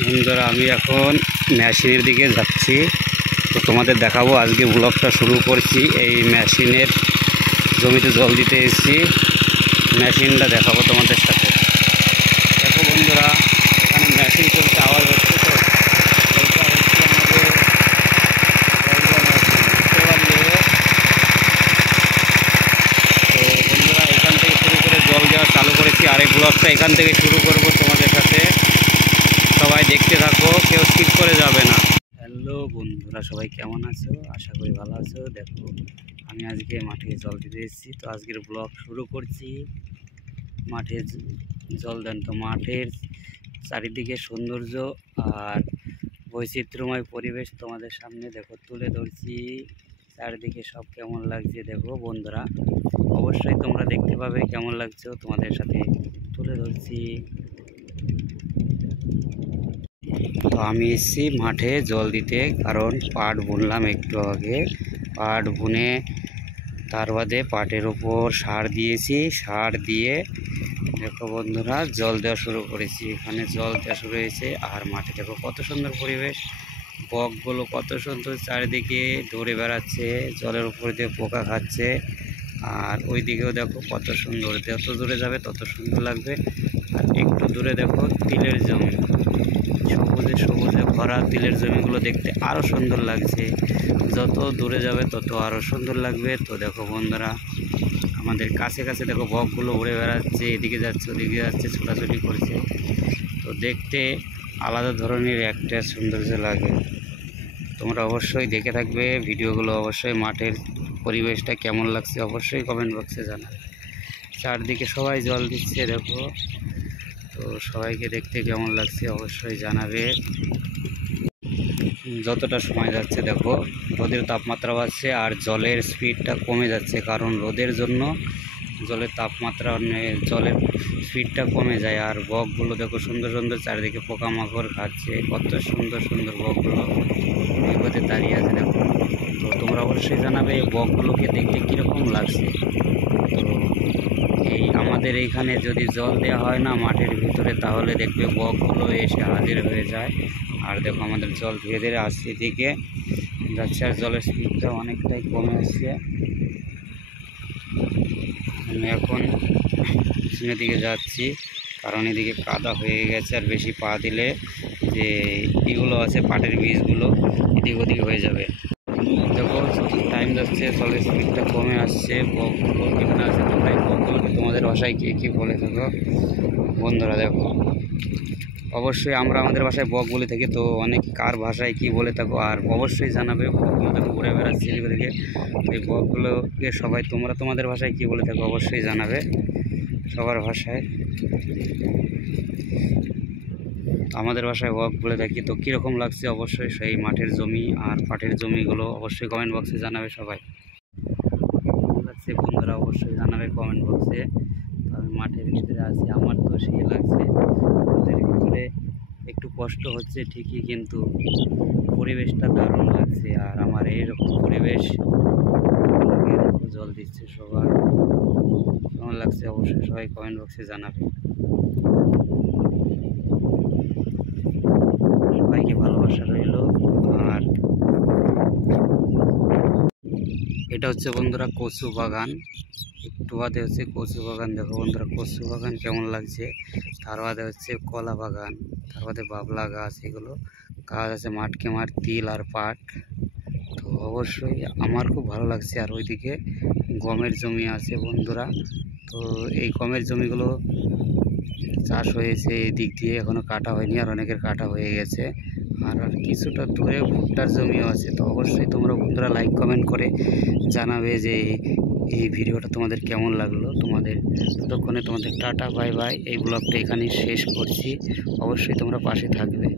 বন্ধুরা আমি এখন মেশিনের দিকে যাচ্ছি, তো তোমাদের দেখাবো। আজকে ব্লগটা শুরু করছি। এই মেশিনের জমিতে জল দিতে এসেছি, মেশিনটা দেখাবো তোমাদের সাথে। দেখো বন্ধুরা, এখানে মেশিন চলছে, আওয়াজ হচ্ছে। তো এইটা হচ্ছে আমাদের তো বন্ধুরা, এখান থেকে শুরু করে জল দেওয়া চালু করেছি। আর এই ব্লগটা এখান থেকে শুরু করব তোমাদের সাথে। সবাই দেখতে থাকো, কেউ স্কিপ করে যাবে না। হ্যালো বন্ধুরা, সবাই কেমন আছো? আশা করি ভালো আছো। দেখো আমি আজকে মাঠে জল দিতে এসেছি, তো আজকের ব্লগ শুরু করছি। মাঠে জল দেন, তো মাঠের চারিদিকে সৌন্দর্য আর বৈচিত্র্যময় পরিবেশ তোমাদের সামনে দেখো তুলে ধরছি। চারিদিকে সব কেমন লাগছে দেখো বন্ধুরা, অবশ্যই তোমরা দেখতে পাবে কেমন লাগছে, তোমাদের সাথে তুলে ধরছি। তো আমি এসেছি মাঠে জল দিতে, কারণ পাট বুনলাম একটু আগে। পাট বুনে তার বাদে পাটের ওপর সার দিয়েছি। সার দিয়ে দেখো বন্ধুরা জল দেওয়া শুরু করেছি। এখানে জল দেওয়া শুরু হয়েছে। আর মাঠে দেখো কত সুন্দর পরিবেশ, বকগুলো কত সুন্দর চারিদিকে দৌড়ে বেড়াচ্ছে, জলের উপর দিয়ে পোকা খাচ্ছে। আর ওই দিকেও দেখো কত সুন্দর, যত দূরে যাবে তত সুন্দর লাগবে। আর একটু দূরে দেখো তিলের জমি, সবুজে সবুজে ভরা তিলের জমিগুলো দেখতে আরও সুন্দর লাগছে। যত দূরে যাবে তত আরও সুন্দর লাগবে। তো দেখো বন্ধুরা, আমাদের কাছে কাছে দেখো বকগুলো উড়ে বেড়াচ্ছে, এদিকে যাচ্ছে ওদিকে যাচ্ছে, ছোটাছুটি করছে। তো দেখতে আলাদা ধরনের একটা সৌন্দর্য লাগে। তোমরা অবশ্যই দেখে থাকবে ভিডিওগুলো। অবশ্যই মাঠের পরিবেশটা কেমন লাগছে অবশ্যই কমেন্ট বক্সে জানাবে। চারদিকে সবাই জল দিচ্ছে দেখো, তো সবাইকে দেখতে কেমন লাগছে অবশ্যই জানাবে। যতটা সময় যাচ্ছে দেখো রোদের তাপমাত্রা বাড়ছে আর জলের স্পিডটা কমে যাচ্ছে, কারণ রোদের জন্য জলের তাপমাত্রা জলের স্পিডটা কমে যায়। আর বকগুলো দেখো সুন্দর সুন্দর চারিদিকে পোকামাকড় খাচ্ছে, কত সুন্দর সুন্দর বকগুলো বিপদে দাঁড়িয়ে আছে দেখো। তো তোমরা অবশ্যই জানাবে এই বকগুলোকে দেখতে কীরকম লাগছে। তো এই আমাদের এইখানে যদি জল দেওয়া হয় না মাঠের ভিতরে, তাহলে দেখবে বকগুলো এসে হাজির হয়ে যায়। আর দেখো আমাদের জল ধীরে ধীরে আসছে, দিকে যাচ্ছে আর জলের স্পিডটা অনেকটাই কমে আসছে। আমি এখন পিছনের দিকে যাচ্ছি, কারণ এদিকে কাদা হয়ে গেছে। আর বেশি পা দিলে যে এগুলো আছে পাটের বীজগুলো এদিক ওদিক হয়ে যাবে। দেখো টাইম যাচ্ছে, জলের স্পিডটা কমে আসছে। বকগুলো এখানে আছে, তোমরা এই বকগুলোকে তোমাদের ভাষায় কে বলে থাকো বন্ধুরা। দেখো অবশ্যই আমরা আমাদের ভাষায় বক বলে থাকি, তো অনেক কার ভাষায় কি বলে থাকো আর অবশ্যই জানাবে। বকগুলো দেখো ঘুরে বেড়াচ্ছে এদিকে, এই বকগুলোকে সবাই তোমরা তোমাদের ভাষায় কি বলে থাকো অবশ্যই জানাবে সবার ভাষায়। আমাদের ভাষায় বক বলে থাকি। তো কীরকম লাগছে অবশ্যই সেই মাঠের জমি আর পাটের জমিগুলো অবশ্যই কমেন্ট বক্সে জানাবে সবাই। কেমন লাগছে বন্ধুরা অবশ্যই জানাবে কমেন্ট বক্সে। তো আমি মাঠের ভিতরে আছি, আমার তো সেই লাগছে। ওদের ভিতরে একটু কষ্ট হচ্ছে ঠিকই, কিন্তু পরিবেশটা দারুণ লাগছে। আর আমার এইরকম পরিবেশ জল দিচ্ছে সবাই, কেমন লাগছে অবশ্যই সবাই কমেন্ট বক্সে জানাবে। সবাইকে ভালোবাসা রইল। আর এটা হচ্ছে বন্ধুরা কচু বাগান, একটু বাদে হচ্ছে কচু বাগান। দেখো বন্ধুরা কচু বাগান কেমন লাগছে। তার বাদে হচ্ছে কলা বাগান, তার বাদে বাবলা গাছ, এগুলো গাছ আছে মাঠকে মাঠ তিল আর পাট। তো অবশ্যই আমার খুব ভালো লাগছে। আর ওইদিকে গমের জমি আছে বন্ধুরা, তো এই গমের জমিগুলো চাষ হয়েছে, এই দিক দিয়ে এখনও কাটা হয়নি, আর অনেকের কাটা হয়ে গেছে। আর কিছুটা দূরে ভুট্টার জমিও আছে। তো অবশ্যই তোমরা বন্ধুরা লাইক কমেন্ট করে জানাবে যে এই ভিডিওটা তোমাদের কেমন লাগলো। তোমাদের ততক্ষণে তোমাদের টাটা বাই বাই। এই ব্লগটা এখানেই শেষ করছি, অবশ্যই তোমরা পাশে থাকবে।